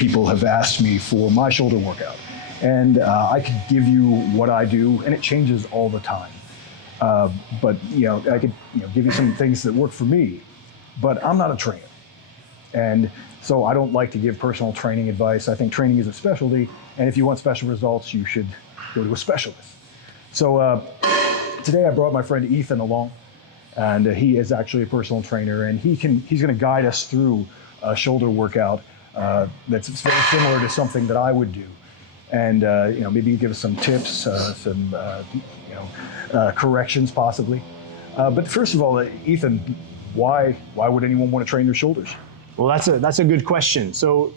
people have asked me for my shoulder workout. And I could give you what I do, and it changes all the time. But I could give you some things that work for me, but I'm not a trainer. And so I don't like to give personal training advice. I think training is a specialty, and if you want special results, you should go to a specialist. So today I brought my friend Ethan along, and he is actually a personal trainer, and he's going to guide us through a shoulder workout that's very similar to something that I would do. And maybe give us some tips, some corrections possibly. But first of all, Ethan, why would anyone want to train their shoulders? Well, that's a good question. So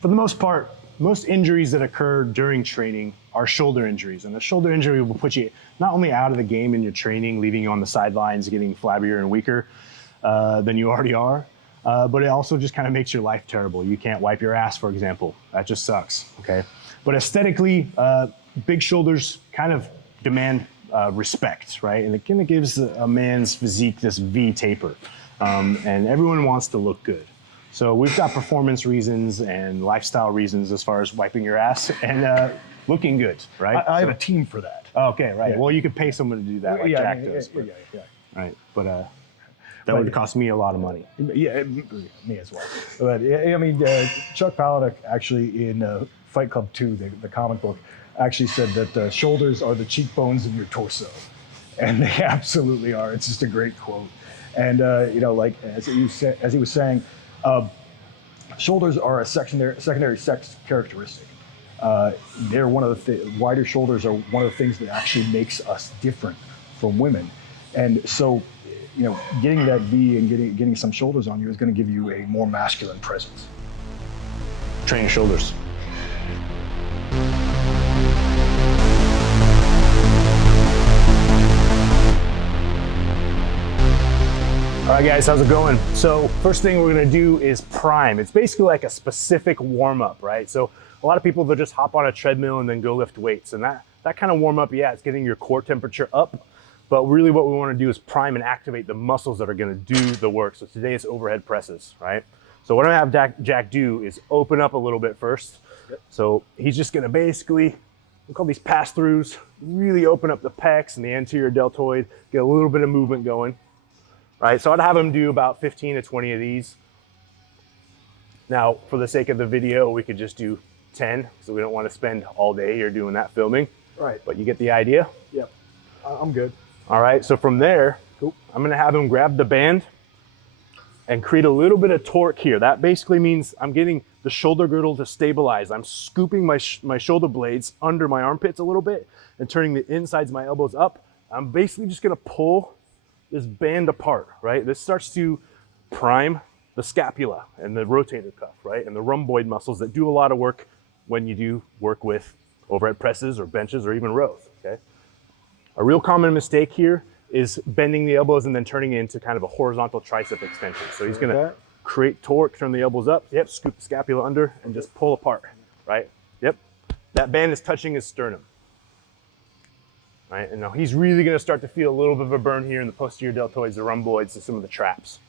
for the most part, most injuries that occur during training are shoulder injuries. And a shoulder injury will put you not only out of the game in your training, leaving you on the sidelines, getting flabbier and weaker than you already are, but it also just kind of makes your life terrible. You can't wipe your ass, for example. That just sucks, okay? But aesthetically, big shoulders kind of demand respect, right? And it kind of gives a man's physique this V taper. And everyone wants to look good. So we've got performance reasons and lifestyle reasons as far as wiping your ass and looking good, right? I have a team for that. Okay, right. Yeah. Well, you could pay someone to do that, like Jack does. Yeah. Right, but that would cost me a lot of money. Yeah, me as well. But I mean, Chuck Palahniuk actually in Fight Club 2, the comic book, actually said that the shoulders are the cheekbones of your torso. And they absolutely are. It's just a great quote. And, like as he was saying, shoulders are a secondary sex characteristic. They're one of the wider shoulders are one of the things that actually makes us different from women. And so, getting that V and getting some shoulders on you is going to give you a more masculine presence. Train your shoulders. All right, guys, how's it going? So first thing we're gonna do is prime. It's basically like a specific warm up, right? So a lot of people, they'll just hop on a treadmill and then go lift weights. And that kind of warm up, yeah, it's getting your core temperature up. But really what we wanna do is prime and activate the muscles that are gonna do the work. So today it's overhead presses, right? So what I'm gonna have Jack do is open up a little bit first. Yep. So he's just gonna basically, we call these pass-throughs, really open up the pecs and the anterior deltoid, get a little bit of movement going. Right, so I'd have him do about 15 to 20 of these. Now, for the sake of the video, we could just do 10, so we don't want to spend all day here doing that filming. Right. But you get the idea? Yep, I'm good. All right, so from there, cool. I'm gonna have him grab the band and create a little bit of torque here. That basically means I'm getting the shoulder girdle to stabilize. I'm scooping my shoulder blades under my armpits a little bit and turning the insides of my elbows up. I'm basically just gonna pull this band apart, right? This starts to prime the scapula and the rotator cuff, right? And the rhomboid muscles that do a lot of work when you do work with overhead presses or benches or even rows, okay? A real common mistake here is bending the elbows and then turning it into kind of a horizontal tricep extension. So he's gonna create torque, turn the elbows up, yep, scoop the scapula under and just pull apart, right? Yep, that band is touching his sternum. Right, and now he's really going to start to feel a little bit of a burn here in the posterior deltoids, the rhomboids, and some of the traps.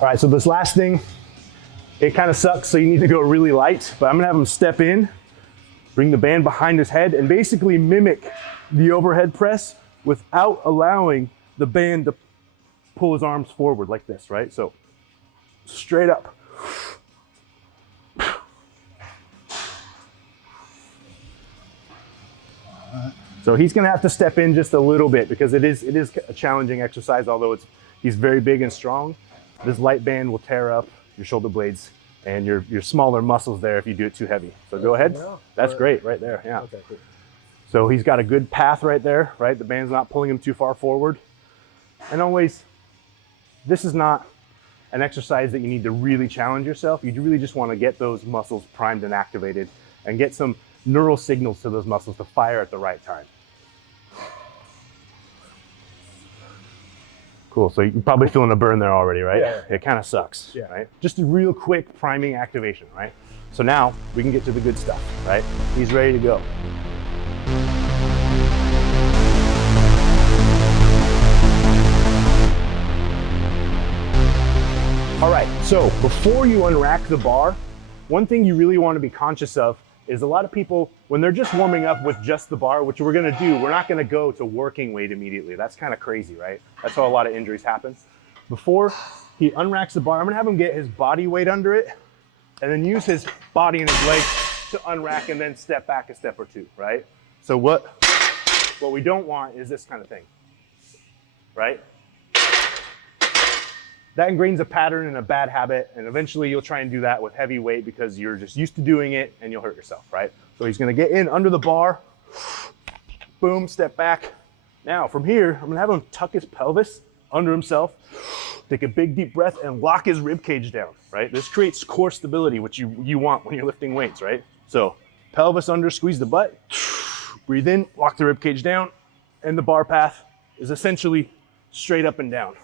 All right, so this last thing, it kind of sucks, so you need to go really light, but I'm going to have him step in, bring the band behind his head, and basically mimic the overhead press without allowing the band to pull his arms forward like this, right? So straight up. So he's gonna have to step in just a little bit because it is a challenging exercise, although he's very big and strong. This light band will tear up your shoulder blades and your smaller muscles there if you do it too heavy. So go ahead. That's great right there, yeah. Okay, cool. So he's got a good path right there, right? The band's not pulling him too far forward. And always, this is not an exercise that you need to really challenge yourself. You really just want to get those muscles primed and activated and get some neural signals to those muscles to fire at the right time. Cool, so you're probably feeling a burn there already, right? Yeah. It kind of sucks, yeah. Right? Just a real quick priming activation, right? So now we can get to the good stuff, right? He's ready to go. So before you unrack the bar, one thing you really want to be conscious of is a lot of people, when they're just warming up with just the bar, which we're gonna do, we're not gonna go to working weight immediately. That's kind of crazy, right? That's how a lot of injuries happen. Before he unracks the bar, I'm gonna have him get his body weight under it and then use his body and his legs to unrack and then step back a step or two, right? So what we don't want is this kind of thing, right? That ingrains a pattern and a bad habit, and eventually you'll try and do that with heavy weight because you're just used to doing it and you'll hurt yourself, right? So he's gonna get in under the bar, boom, step back. Now from here, I'm gonna have him tuck his pelvis under himself, take a big deep breath and lock his rib cage down, right? This creates core stability, which you want when you're lifting weights, right? So pelvis under, squeeze the butt, breathe in, lock the rib cage down, and the bar path is essentially straight up and down.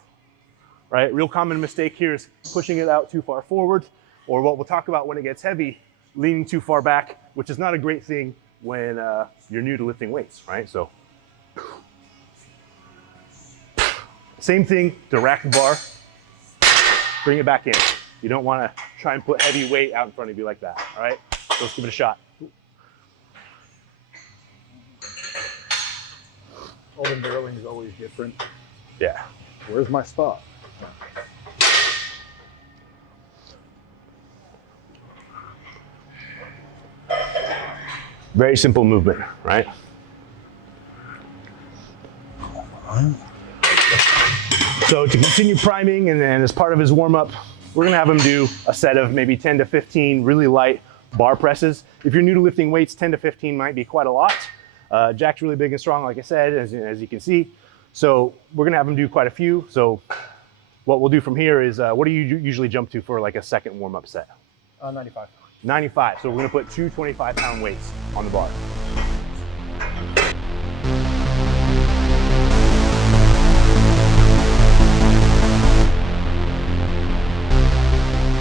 Right? Real common mistake here is pushing it out too far forward, or what we'll talk about when it gets heavy, leaning too far back, which is not a great thing when you're new to lifting weights, right? So, same thing to rack the bar, bring it back in. You don't want to try and put heavy weight out in front of you like that, all right? So let's give it a shot. All the knurling is always different. Yeah. Where's my spot? Very simple movement, right? So to continue priming and then as part of his warm-up, we're gonna have him do a set of maybe 10 to 15 really light bar presses. If you're new to lifting weights, 10 to 15 might be quite a lot. Jack's really big and strong, like I said, as you can see. So we're gonna have him do quite a few. So what we'll do from here is, what do you usually jump to for like a second warm-up set? 95. 95, so we're gonna put two 25-pound weights on the bar.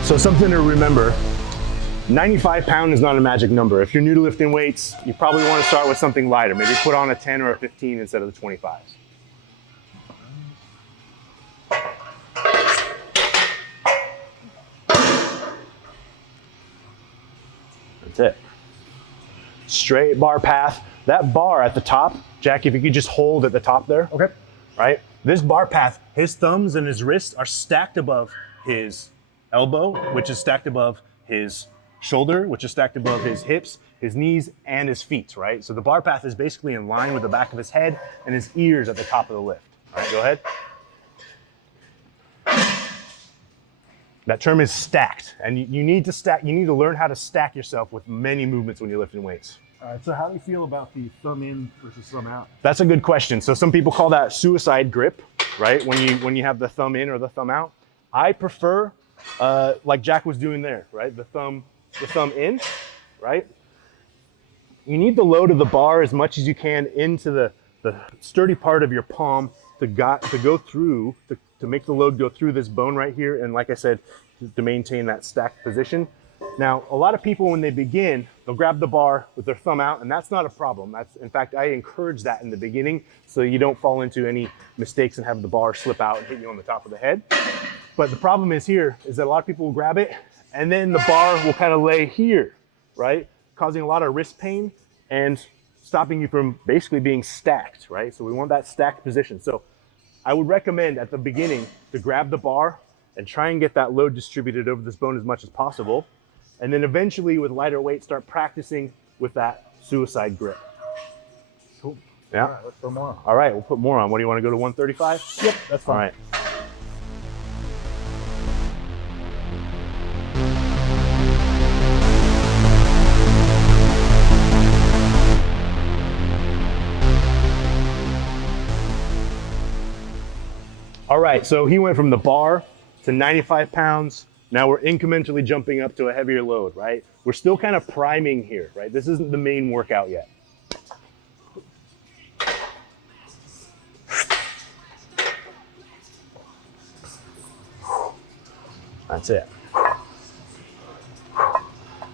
So something to remember, 95 pound is not a magic number. If you're new to lifting weights, you probably wanna start with something lighter. Maybe put on a 10 or a 15 instead of the 25s. That's it. Straight bar path. That bar at the top, Jack, if you could just hold at the top there. Okay. Right? This bar path, his thumbs and his wrists are stacked above his elbow, which is stacked above his shoulder, which is stacked above his hips, his knees, and his feet, right? So the bar path is basically in line with the back of his head and his ears at the top of the lift. All right, go ahead. That term is stacked, and you need to learn how to stack yourself with many movements when you're lifting weights. All right, so how do you feel about the thumb in versus thumb out? That's a good question. So some people call that suicide grip, right? When you have the thumb in or the thumb out. I prefer, like Jack was doing there, right? The thumb in, right? You need the load of the bar as much as you can into the sturdy part of your palm to go through, to make the load go through this bone right here. And like I said, to maintain that stacked position. Now, a lot of people, when they begin, they'll grab the bar with their thumb out, and that's not a problem. In fact, I encourage that in the beginning so you don't fall into any mistakes and have the bar slip out and hit you on the top of the head. But the problem is here is that a lot of people will grab it and then the bar will kind of lay here, right? Causing a lot of wrist pain and stopping you from basically being stacked, right? So we want that stacked position. So I would recommend at the beginning to grab the bar and try and get that load distributed over this bone as much as possible. And then eventually with lighter weight, start practicing with that suicide grip. Cool. Yeah. All right, let's throw more on. All right, we'll put more on. What do you want to go to 135? Yep, that's fine. All right. All right, so he went from the bar to 95 pounds. Now we're incrementally jumping up to a heavier load, right? We're still kind of priming here, right? This isn't the main workout yet. That's it.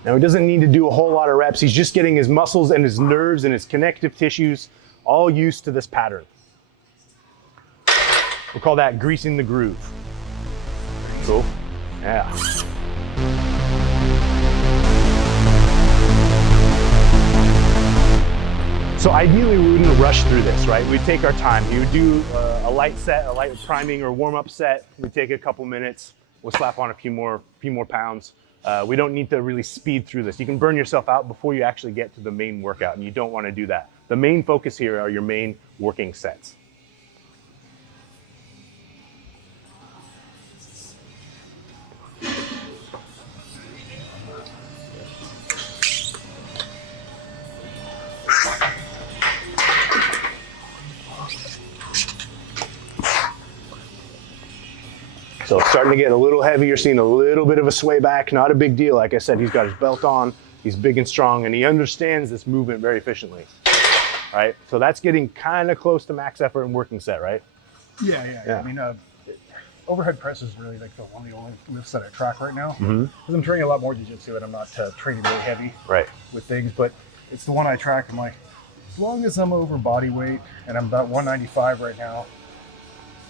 Now he doesn't need to do a whole lot of reps. He's just getting his muscles and his nerves and his connective tissues all used to this pattern. We'll call that greasing the groove. Cool. Yeah. So ideally we wouldn't rush through this, right? We'd take our time. You would do a light set, a light priming or warm-up set. We'd take a couple minutes. We'll slap on a few more pounds. We don't need to really speed through this. You can burn yourself out before you actually get to the main workout, and you don't want to do that. The main focus here are your main working sets. So it's starting to get a little heavy. You're seeing a little bit of a sway back. Not a big deal. Like I said, he's got his belt on. He's big and strong, and he understands this movement very efficiently. Right? So that's getting kind of close to max effort and working set, right? Yeah. I mean, overhead press is really like one of the only lifts that I track right now. Because I'm training a lot more jiu-jitsu, and I'm not training really heavy with things. But it's the one I track. I'm like, as long as I'm over body weight, and I'm about 195 right now,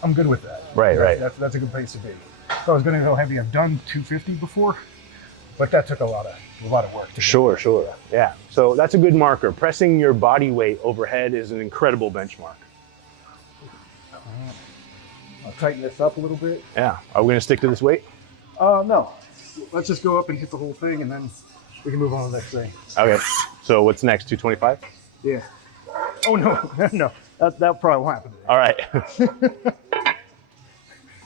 I'm good with that. Right. That's a good place to be. If I was going to go heavy, I've done 250 before, but that took a lot of work. Sure. Yeah. So that's a good marker. Pressing your body weight overhead is an incredible benchmark. I'll tighten this up a little bit. Yeah. Are we going to stick to this weight? No. Let's just go up and hit the whole thing, and then we can move on to the next thing. Okay. So what's next? 225? Yeah. Oh no, no. That probably won't happen today. All right.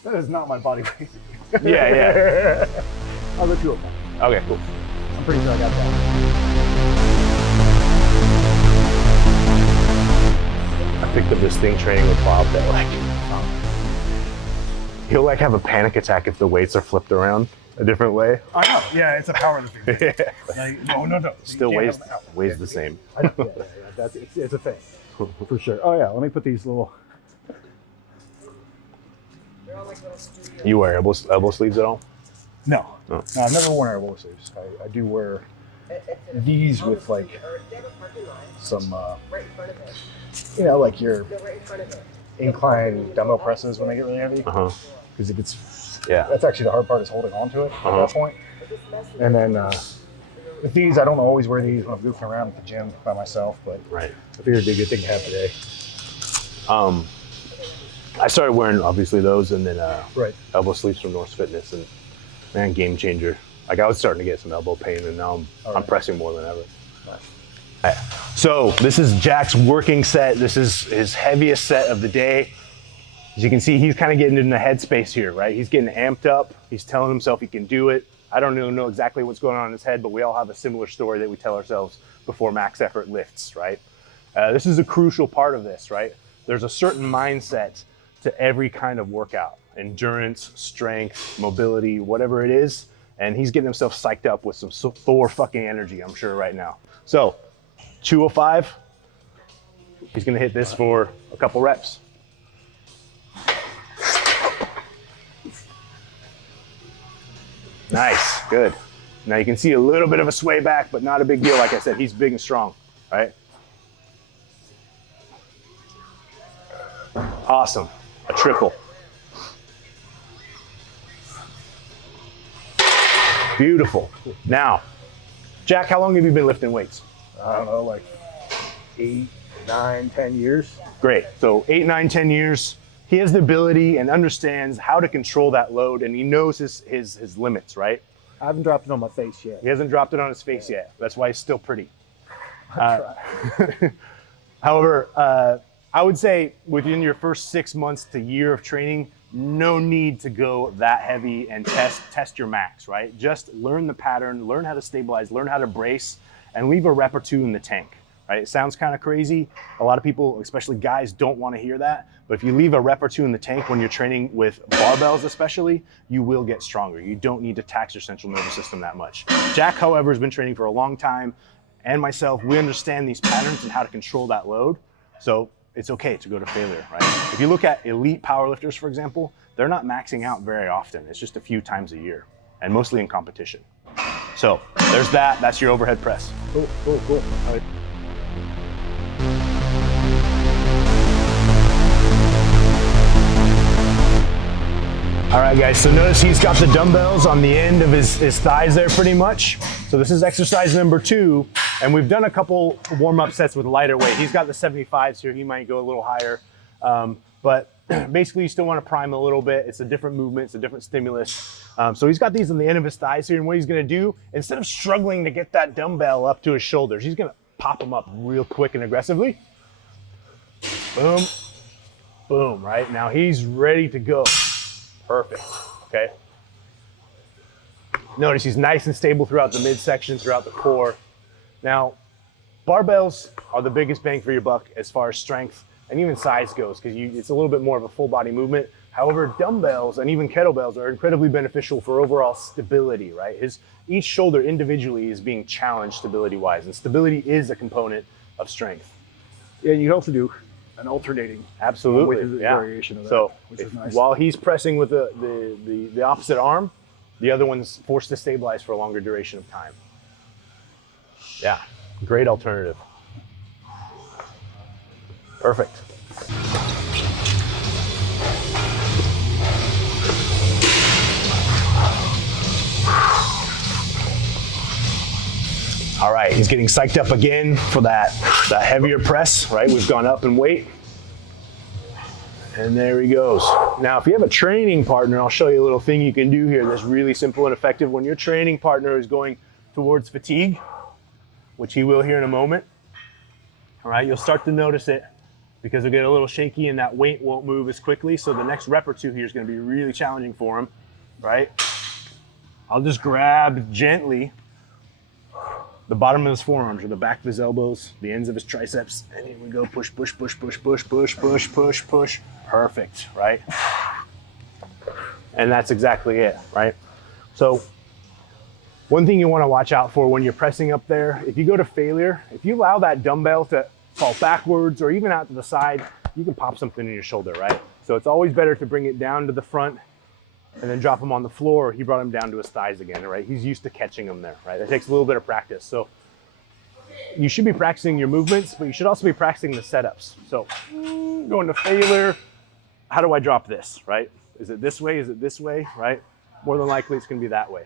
That is not my body weight. Yeah. I'll go 205. Okay, cool. I'm pretty sure I got that. I picked up this thing training with Bob that he'll have a panic attack if the weights are flipped around a different way. I know. Yeah, it's a powerlifting thing. No. Still weighs the same. It's a thing. For sure. Oh yeah, let me put these little. You wear elbow sleeves at all? No, I've never worn elbow sleeves. I do wear these with like some, like your incline dumbbell presses when they get really heavy. Because it gets, that's actually the hard part, is holding on to it at that point. And then with these, I don't always wear these when I'm goofing around at the gym by myself, but I figured it'd be a good thing to have today. I started wearing obviously those, and then elbow sleeves from Norse Fitness, and man, game changer. Like I was starting to get some elbow pain, and now I'm pressing more than ever. Right. So this is Jack's working set. This is his heaviest set of the day. As you can see, he's kind of getting in the headspace here, right? He's getting amped up. He's telling himself he can do it. I don't really know exactly what's going on in his head, but we all have a similar story that we tell ourselves before max effort lifts, right? This is a crucial part of this, right? There's a certain mindset to every kind of workout: endurance, strength, mobility, whatever it is. And he's getting himself psyched up with some Thor fucking energy, I'm sure, right now. So 205, he's gonna hit this for a couple reps. Nice, good. Now you can see a little bit of a sway back, but not a big deal. Like I said, he's big and strong, right? Awesome, a triple. Beautiful. Now, Jack, how long have you been lifting weights? I don't know, like 8, 9, 10 years. Great, so 8, 9, 10 years. He has the ability and understands how to control that load, and he knows his limits, right? I haven't dropped it on my face yet. He hasn't dropped it on his face yet. That's why he's still pretty. However, I would say within your first 6 months to year of training, no need to go that heavy and test your max, right? Just learn the pattern, learn how to stabilize, learn how to brace, and leave a rep or two in the tank, right? It sounds kind of crazy. A lot of people, especially guys, don't want to hear that. But if you leave a rep or two in the tank when you're training with barbells especially, you will get stronger. You don't need to tax your central nervous system that much. Jack, however, has been training for a long time, and myself, we understand these patterns and how to control that load. So it's okay to go to failure, right? If you look at elite powerlifters, for example, they're not maxing out very often. It's just a few times a year, and mostly in competition. So there's that. That's your overhead press. Cool. All right. All right, guys, so notice he's got the dumbbells on the end of his thighs there pretty much. So this is exercise number 2, and we've done a couple warm-up sets with lighter weight. He's got the 75s here, he might go a little higher. But basically you still wanna prime a little bit. It's a different movement, it's a different stimulus. So he's got these on the end of his thighs here, and what he's gonna do, instead of struggling to get that dumbbell up to his shoulders, he's gonna pop them up real quick and aggressively. Boom, boom, right? Now he's ready to go. Perfect, okay? Notice he's nice and stable throughout the midsection, throughout the core. Now, barbells are the biggest bang for your buck as far as strength and even size goes, because it's a little bit more of a full body movement. However, dumbbells and even kettlebells are incredibly beneficial for overall stability, right? Each shoulder individually is being challenged stability-wise, and stability is a component of strength. Yeah, you can also do an alternating Absolutely, variation of that, so which is nice. while he's pressing with the opposite arm, the other one's forced to stabilize for a longer duration of time. Yeah, great alternative. Perfect. All right, he's getting psyched up again for that heavier press, right? We've gone up in weight. And there he goes. Now, if you have a training partner, I'll show you a little thing you can do here that's really simple and effective when your training partner is going towards fatigue, which he will here in a moment. All right, you'll start to notice it because he'll get a little shaky and that weight won't move as quickly. So the next rep or two here is gonna be really challenging for him, right? I'll just grab gently the bottom of his forearms or the back of his elbows, the ends of his triceps, and here we go, push, push, push, push, push, push, push, push, push. Perfect, right? And that's exactly it, right? So one thing you wanna watch out for when you're pressing up there, if you go to failure, if you allow that dumbbell to fall backwards or even out to the side, you can pop something in your shoulder, right? So it's always better to bring it down to the front and then drop him on the floor. He brought him down to his thighs again, right? He's used to catching him there, right? That takes a little bit of practice. So you should be practicing your movements, but you should also be practicing the setups. So going to failure, how do I drop this, right? Is it this way? Is it this way, right? More than likely it's gonna be that way.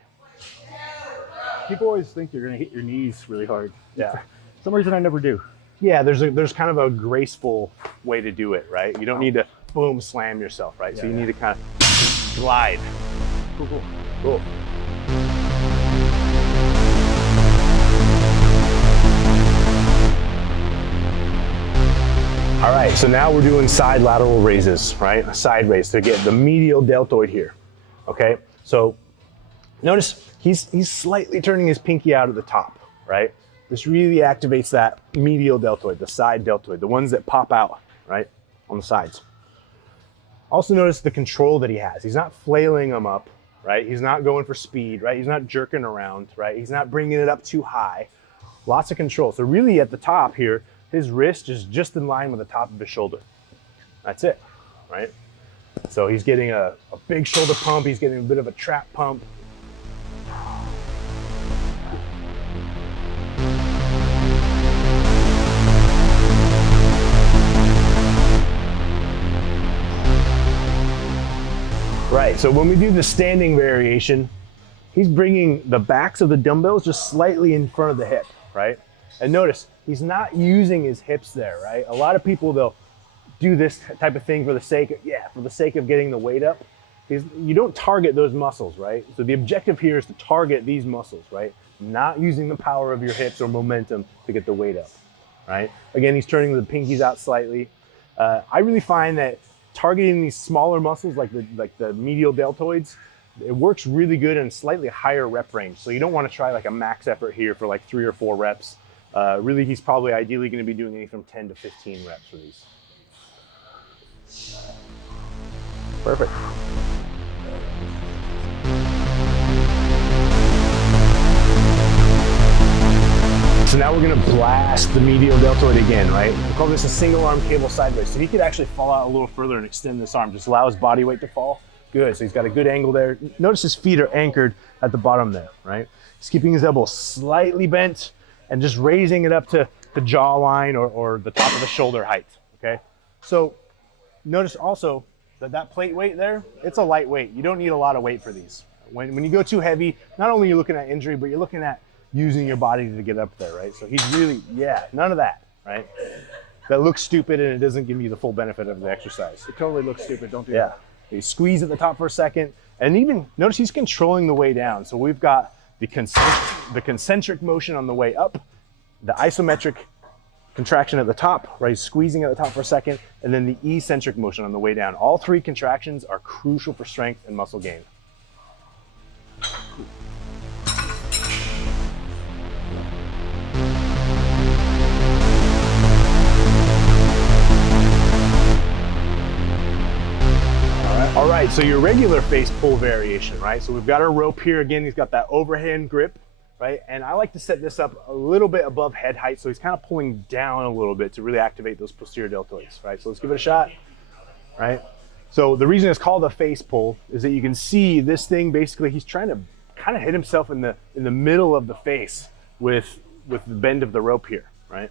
People always think you're gonna hit your knees really hard. Yeah. For some reason I never do. Yeah, there's kind of a graceful way to do it, right? You don't need to boom slam yourself, right? So you need to kind of glide. Cool, cool. Cool. All right, so now we're doing side lateral raises, right? A side raise to get the medial deltoid here, okay? So notice he's slightly turning his pinky out at the top, right? This really activates that medial deltoid, the side deltoid, the ones that pop out, right, on the sides. Also notice the control that he has. He's not flailing them up, right? He's not going for speed, right? He's not jerking around, right? He's not bringing it up too high. Lots of control. So really at the top here, his wrist is just in line with the top of his shoulder. That's it, right? So he's getting a big shoulder pump. He's getting a bit of a trap pump. Right, so when we do the standing variation, he's bringing the backs of the dumbbells just slightly in front of the hip, right? And notice, he's not using his hips there, right? A lot of people, they'll do this type of thing for the sake of getting the weight up. You don't target those muscles, right? So the objective here is to target these muscles, right? Not using the power of your hips or momentum to get the weight up, right? Again, he's turning the pinkies out slightly. I really find that targeting these smaller muscles like the medial deltoids, it works really good in slightly higher rep range. So you don't want to try like a max effort here for like 3 or 4 reps. Really, he's probably ideally going to be doing anything from 10 to 15 reps for these. Perfect. So now we're gonna blast the medial deltoid again, right? We call this a single arm cable sideways. So he could actually fall out a little further and extend this arm, just allow his body weight to fall. Good, so he's got a good angle there. Notice his feet are anchored at the bottom there, right? He's keeping his elbow slightly bent and just raising it up to the jawline or the top of the shoulder height, okay? So notice also, that plate weight there, it's a light weight. You don't need a lot of weight for these. When you go too heavy, not only are you looking at injury, but you're looking at using your body to get up there, right? So he's really, none of that, right? That looks stupid and it doesn't give you the full benefit of the exercise. It totally looks stupid, don't do that. You squeeze at the top for a second, and even notice he's controlling the way down. So we've got the concentric motion on the way up, the isometric contraction at the top, right? He's squeezing at the top for a second, and then the eccentric motion on the way down. All three contractions are crucial for strength and muscle gain. All right, so your regular face pull variation, right? So we've got our rope here. Again, he's got that overhand grip, right? And I like to set this up a little bit above head height, so he's kind of pulling down a little bit to really activate those posterior deltoids, right? So let's give it a shot, right? So the reason it's called a face pull is that you can see this thing, basically, he's trying to kind of hit himself in the middle of the face with the bend of the rope here, right?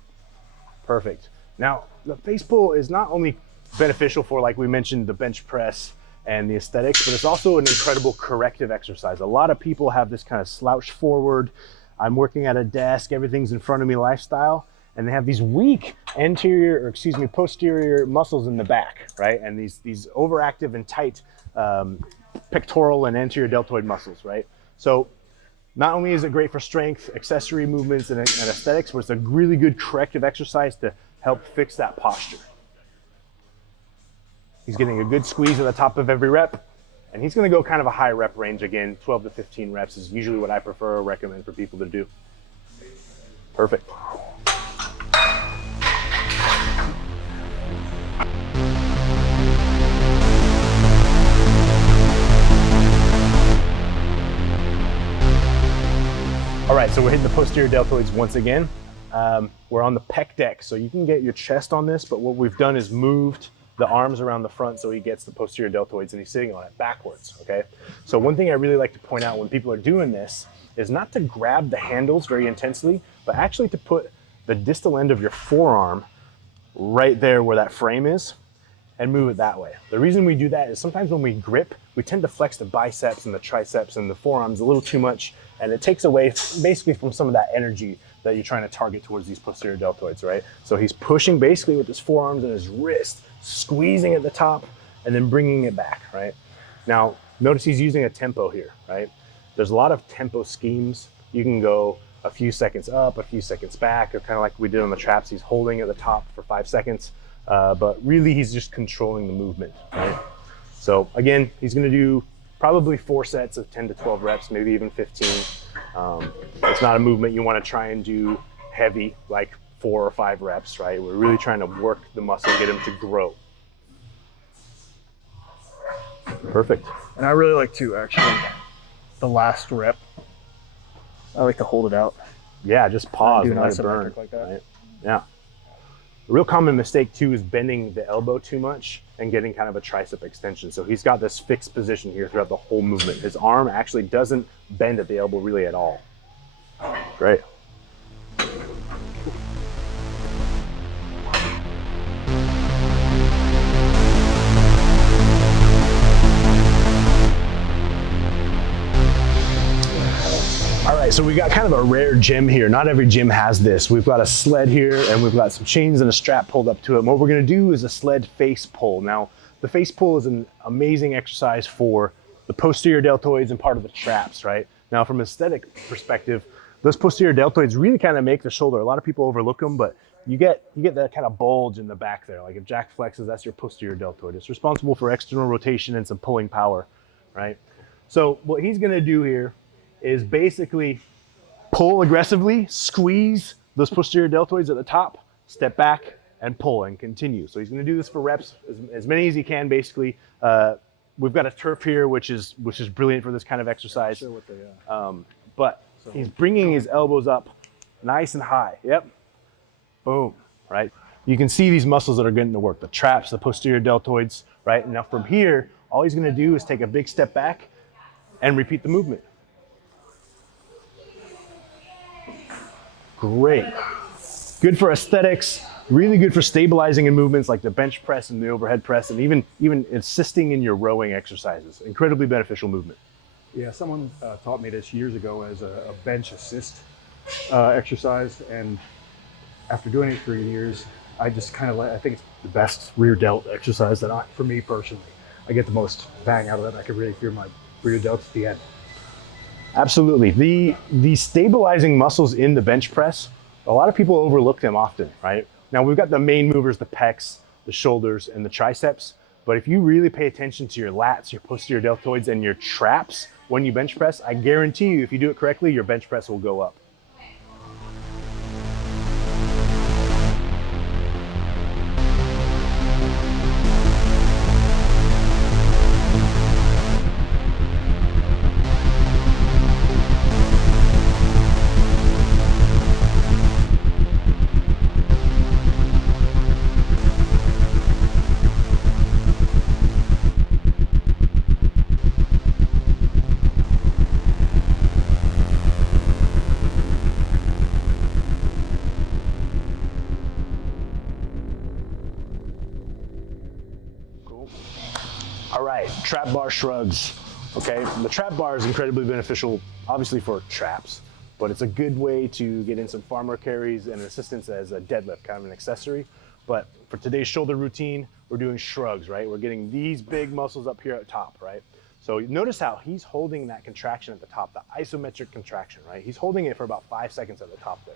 Perfect. Now, the face pull is not only beneficial for, like we mentioned, the bench press and the aesthetics, but it's also an incredible corrective exercise. A lot of people have this kind of slouched forward, I'm working at a desk, everything's in front of me lifestyle, and they have these weak posterior muscles in the back, right? And these overactive and tight pectoral and anterior deltoid muscles, right? So not only is it great for strength, accessory movements, and aesthetics, but it's a really good corrective exercise to help fix that posture. He's getting a good squeeze at the top of every rep, and he's gonna go kind of a high rep range again. 12 to 15 reps is usually what I prefer or recommend for people to do. Perfect. All right, so we're hitting the posterior deltoids once again. We're on the pec deck, so you can get your chest on this, but what we've done is moved the arms around the front so he gets the posterior deltoids and he's sitting on it backwards, okay? So one thing I really like to point out when people are doing this is not to grab the handles very intensely, but actually to put the distal end of your forearm right there where that frame is and move it that way. The reason we do that is sometimes when we grip, we tend to flex the biceps and the triceps and the forearms a little too much, and it takes away basically from some of that energy that you're trying to target towards these posterior deltoids, right? So he's pushing basically with his forearms and his wrist, squeezing at the top and then bringing it back, right? Now, notice he's using a tempo here, right? There's a lot of tempo schemes. You can go a few seconds up, a few seconds back, or kind of like we did on the traps. He's holding at the top for 5 seconds, but really he's just controlling the movement, right? So again, he's gonna do probably 4 sets of 10 to 12 reps, maybe even 15. It's not a movement you wanna try and do heavy, like 4 or 5 reps, right? We're really trying to work the muscle, get him to grow. Perfect. And I really like to actually, the last rep, I like to hold it out. Yeah, just pause and let it burn. Like that. Right? Yeah. A real common mistake too is bending the elbow too much and getting kind of a tricep extension. So he's got this fixed position here throughout the whole movement. His arm actually doesn't bend at the elbow really at all. Great. All right, so we got kind of a rare gym here. Not every gym has this. We've got a sled here and we've got some chains and a strap pulled up to it. And what we're gonna do is a sled face pull. Now, the face pull is an amazing exercise for the posterior deltoids and part of the traps, right? Now, from an aesthetic perspective, those posterior deltoids really kind of make the shoulder. A lot of people overlook them, but you get that kind of bulge in the back there. Like if Jack flexes, that's your posterior deltoid. It's responsible for external rotation and some pulling power, right? So what he's gonna do here is basically pull aggressively, squeeze those posterior deltoids at the top, step back and pull and continue. So he's gonna do this for reps, as many as he can basically. We've got a turf here, which is brilliant for this kind of exercise. Sure what they are. But he's bringing his elbows up nice and high. Yep, boom, right? You can see these muscles that are getting to work, the traps, the posterior deltoids, right? And now from here, all he's gonna do is take a big step back and repeat the movement. Great. Good for aesthetics, Really good for stabilizing in movements like the bench press and the overhead press, and even assisting in your rowing exercises. Incredibly beneficial movement. Yeah, someone taught me this years ago as a bench assist exercise, and after doing it for years, I just kind of I think it's the best rear delt exercise that for me personally, I get the most bang out of it. I can really feel my rear delts at the end. Absolutely. The stabilizing muscles in the bench press, a lot of people overlook them often, right? Now we've got the main movers, the pecs, the shoulders, and the triceps. But if you really pay attention to your lats, your posterior deltoids, and your traps when you bench press, I guarantee you, if you do it correctly, your bench press will go up. All right, trap bar shrugs. Okay, the trap bar is incredibly beneficial, obviously for traps, but it's a good way to get in some farmer carries and assistance as a deadlift, kind of an accessory. But for today's shoulder routine, we're doing shrugs, right? We're getting these big muscles up here at top, right? So notice how he's holding that contraction at the top, the isometric contraction, right? He's holding it for about 5 seconds at the top there,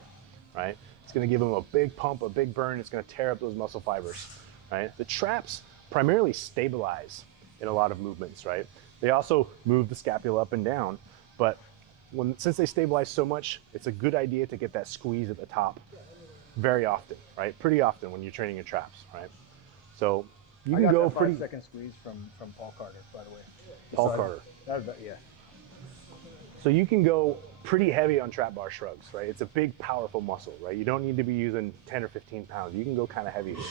right? It's gonna give him a big pump, a big burn. It's gonna tear up those muscle fibers, right? The traps primarily stabilize in a lot of movements, right? They also move the scapula up and down, but since they stabilize so much, it's a good idea to get that squeeze at the top very often, right? Pretty often when you're training your traps, right? So you can go pretty. 5-second squeeze from Paul Carter, by the way. Paul Carter. Yeah. So you can go pretty heavy on trap bar shrugs, right? It's a big, powerful muscle, right? You don't need to be using 10 or 15 pounds. You can go kind of heavy here,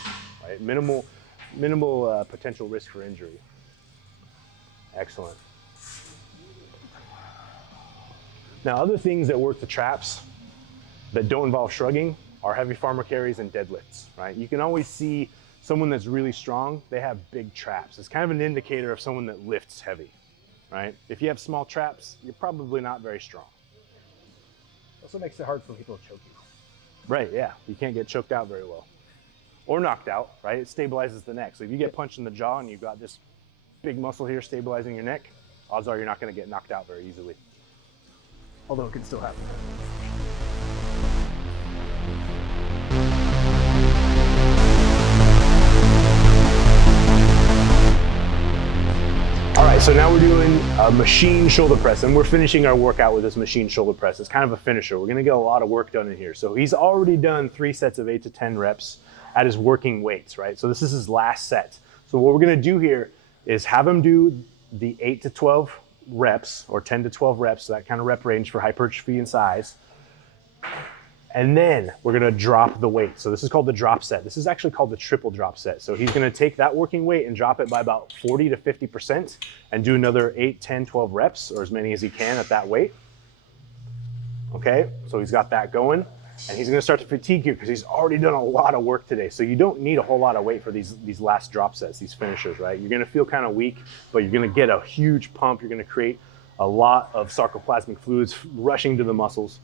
right? Minimal potential risk for injury. Excellent. Now, other things that work the traps that don't involve shrugging are heavy farmer carries and deadlifts, right? You can always see someone that's really strong, they have big traps. It's kind of an indicator of someone that lifts heavy, right? If you have small traps, you're probably not very strong. Also makes it hard for people to choke you. Right, yeah. You can't get choked out very well. Or knocked out, right? It stabilizes the neck. So if you get punched in the jaw and you've got this big muscle here stabilizing your neck, odds are you're not going to get knocked out very easily. Although it can still happen. All right, so now we're doing a machine shoulder press, and we're finishing our workout with this machine shoulder press. It's kind of a finisher. We're going to get a lot of work done in here. So he's already done 3 sets of 8 to 10 reps at his working weights, right? So this is his last set. So what we're going to do here is have him do the 8 to 12 reps or 10 to 12 reps, so that kind of rep range for hypertrophy and size. And then we're gonna drop the weight. So this is called the drop set. This is actually called the triple drop set. So he's gonna take that working weight and drop it by about 40 to 50% and do another 8, 10, 12 reps, or as many as he can at that weight. Okay, so he's got that going. And he's gonna start to fatigue here because he's already done a lot of work today. So you don't need a whole lot of weight for these last drop sets, these finishers, right? You're gonna feel kind of weak, but you're gonna get a huge pump. You're gonna create a lot of sarcoplasmic fluids rushing to the muscles,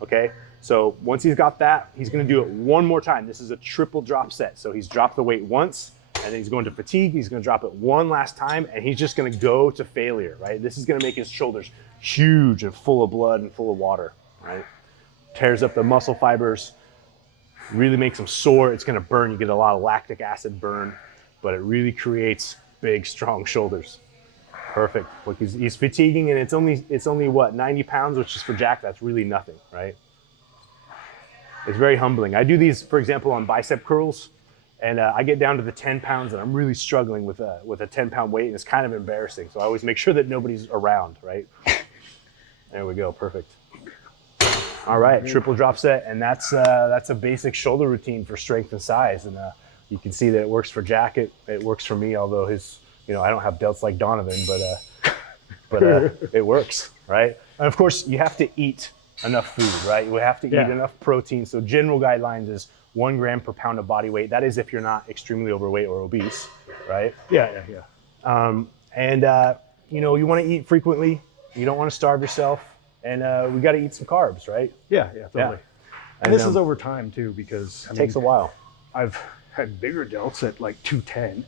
okay? So once he's got that, he's gonna do it one more time. This is a triple drop set. So he's dropped the weight once, and then he's going to fatigue. He's gonna drop it one last time, and he's just gonna go to failure, right? This is gonna make his shoulders huge and full of blood and full of water, right? Tears up the muscle fibers, really makes them sore. It's gonna burn. You get a lot of lactic acid burn, but it really creates big, strong shoulders. Perfect. Look, he's fatiguing, and it's only what, 90 pounds, which is for Jack, that's really nothing, right? It's very humbling. I do these, for example, on bicep curls, and I get down to the 10 pounds, and I'm really struggling with a 10-pound weight, and it's kind of embarrassing. So I always make sure that nobody's around, right? There we go, perfect. All right, triple drop set, and that's a basic shoulder routine for strength and size, and you can see that it works for Jack. It works for me, although I don't have delts like Donovan, but it works, right? And of course, you have to eat enough food, right? You have to eat enough protein. So general guidelines is 1 gram per pound of body weight. That is if you're not extremely overweight or obese, right? Yeah. You know, you want to eat frequently. You don't want to starve yourself, and we got to eat some carbs, right? Yeah, totally. And this is over time too, because It takes a while. I've had bigger delts at like 210,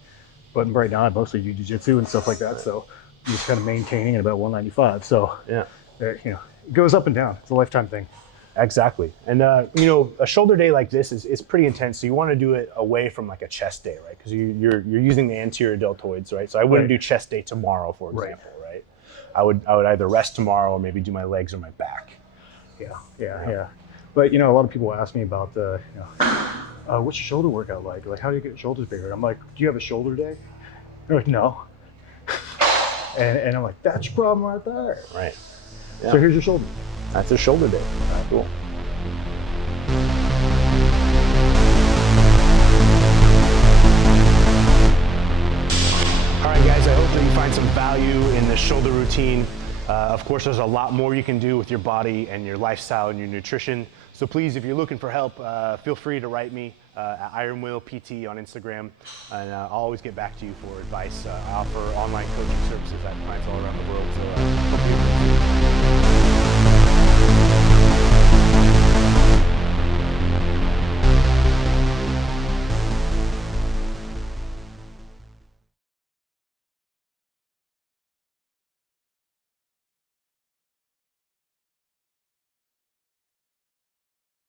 but right now I mostly do jiu-jitsu and stuff like that. So I'm just kind of maintaining at about 195. So Yeah. you know, it goes up and down. It's a lifetime thing. Exactly. And you know, a shoulder day like this is pretty intense. So you want to do it away from like a chest day, right? Because you're using the anterior deltoids, right? So I wouldn't do chest day tomorrow, for example, right? I would either rest tomorrow or maybe do my legs or my back. Yeah. But you know, a lot of people ask me about what's your shoulder workout like? Like, how do you get your shoulders bigger? I'm like, do you have a shoulder day? They're like, no. And I'm like, that's your problem right there. Right. So here's your shoulder. That's a shoulder day. Cool. All right, guys, I hope that you find some value in this shoulder routine. Of course, there's a lot more you can do with your body and your lifestyle and your nutrition. So please, if you're looking for help, feel free to write me at Iron Will PT on Instagram, and I'll always get back to you for advice. I offer online coaching services at clients all around the world, so hope you